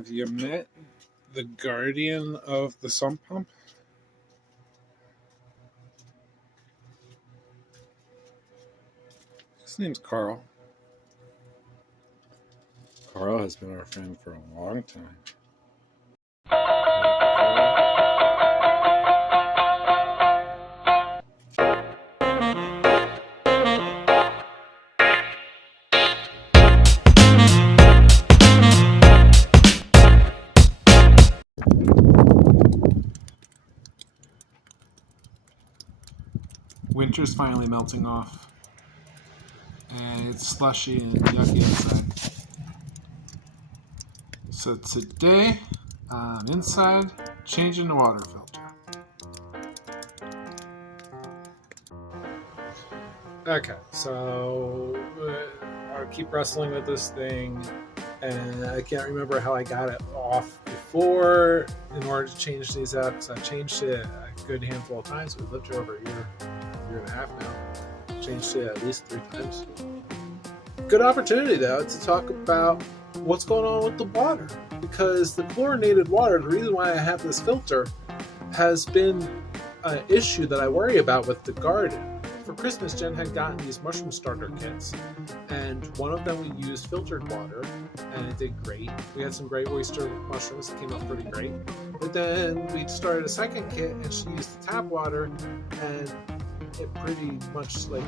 Have you met the guardian of the sump pump? His name's Carl. Carl has been our friend for a long time. Winter's finally melting off, and it's slushy and yucky inside. So today, I'm inside changing the water filter. Okay, so I keep wrestling with this thing, and I can't remember how I got it off before in order to change these out, because I've changed it a good handful of times. We've lived here over a year and a half now. Changed it at least 3 times. Good opportunity, though, to talk about what's going on with the water, because the chlorinated water, the reason why I have this filter, has been an issue that I worry about with the garden. For Christmas, Jen had gotten these mushroom starter kits, and one of them we used filtered water, and it did great. We had some great oyster mushrooms that came out pretty great. But then we started a second kit, and she used the tap water, and it pretty much, like,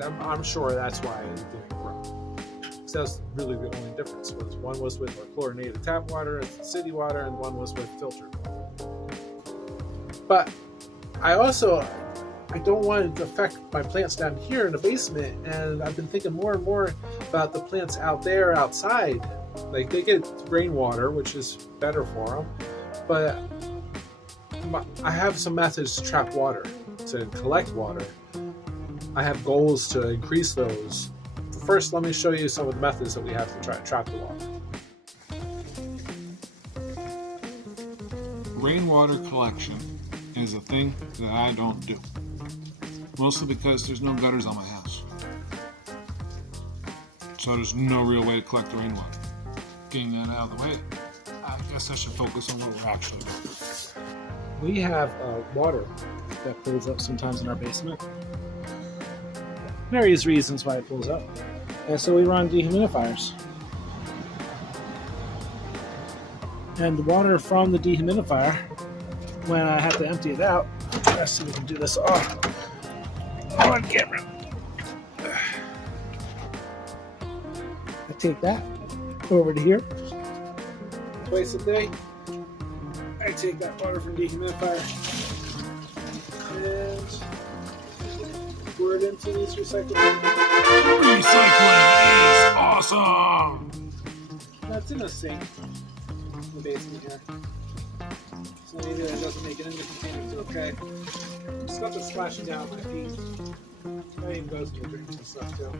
I'm sure that's why it didn't grow. Because that's really the only difference. One was with chlorinated tap water, city water, and one was with filtered water. But I don't want it to affect my plants down here in the basement, and I've been thinking more and more about the plants out there outside. Like, they get rainwater, which is better for them, but I have some methods to trap water, to collect water. I have goals to increase those. First, let me show you some of the methods that we have to try to trap the water. Rainwater collection is a thing that I don't do. Mostly because there's no gutters on my house. So there's no real way to collect the rainwater. Getting that out of the way, I guess I should focus on what we're actually doing. We have water that pulls up sometimes in our basement. Various reasons why it pulls up. And so we run dehumidifiers. And the water from the dehumidifier, when I have to empty it out, let's see if we can do this on camera. I take that over to here. Twice a day, I take that water from dehumidifier and pour it into these recycling. Recycling is awesome! That's in a sink in the basement here. So maybe that doesn't make it in the containers, okay. Just got to splash it down with my feet. That even goes to the drinks and stuff too.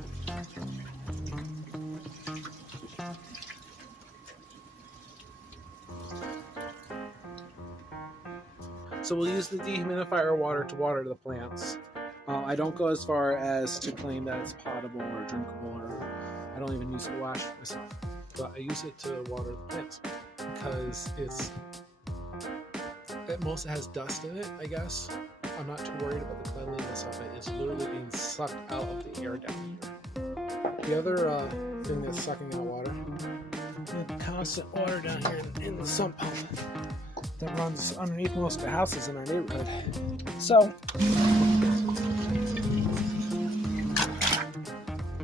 So we'll use the dehumidifier water to water the plants. I don't go as far as to claim that it's potable or drinkable, or I don't even use it to wash myself. But I use it to water the plants because it mostly has dust in it, I guess. I'm not too worried about the cleanliness of it. It's literally being sucked out of the air down here. The other thing that's sucking out water, the constant water down here in the sump pump that runs underneath most of the houses in our neighborhood. So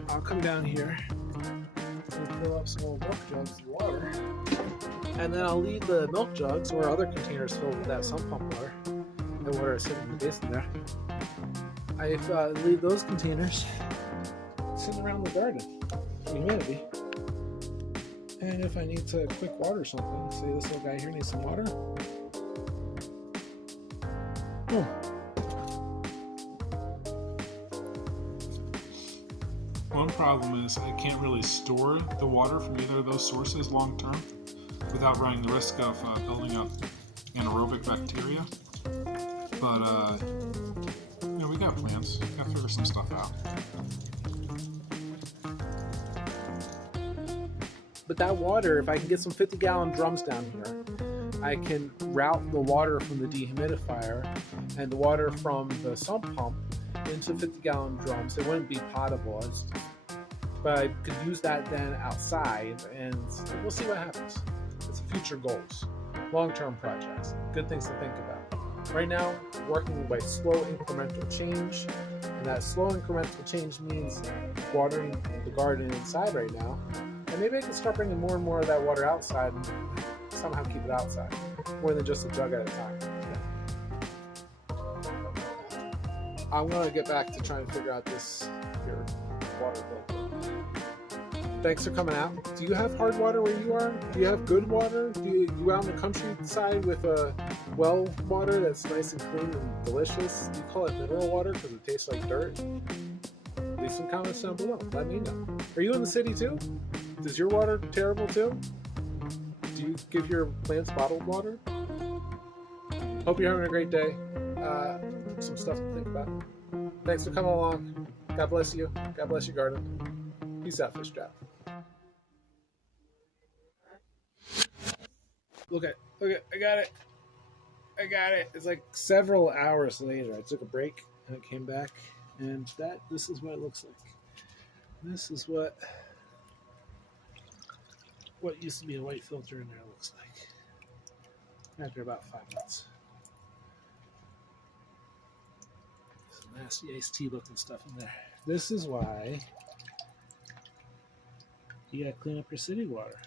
I'll come down here and fill up some old milk jugs with water, and then I'll leave the milk jugs or other containers filled with that sump pump water, the water is sitting in the basement there. I leave those containers sitting around the garden for humidity. And if I need to quick water something, say this little guy here needs some water. Boom. One problem is I can't really store the water from either of those sources long term without running the risk of building up anaerobic bacteria. But, we got plans. Gotta figure some stuff out. But that water, if I can get some 50-gallon drums down here, I can route the water from the dehumidifier and the water from the sump pump into 50-gallon drums. It wouldn't be potable, but I could use that then outside, and we'll see what happens. It's future goals, long-term projects, good things to think about. Right now, working by slow incremental change, and that slow incremental change means watering the garden inside right now, and maybe I can start bringing more and more of that water outside and somehow keep it outside, more than just a jug at a time. I'm going to get back to trying to figure out this here water filter. Thanks for coming out. Do you have hard water where you are? Do you have good water? Do you out in the countryside with a well water that's nice and clean and delicious? Do you call it mineral water because it tastes like dirt? Leave some comments down below. Let me know. Are you in the city too? Is your water terrible too? Do you give your plants bottled water? Hope you're having a great day. Some stuff to think about. Thanks for coming along. God bless you. God bless your garden. Peace out, Fish Trap. Look at, I got it. It's like several hours later. I took a break and it came back, and this is what it looks like. This is what used to be a white filter in there looks like after about 5 months. Some nasty iced tea looking stuff in there. This is why you gotta clean up your city water.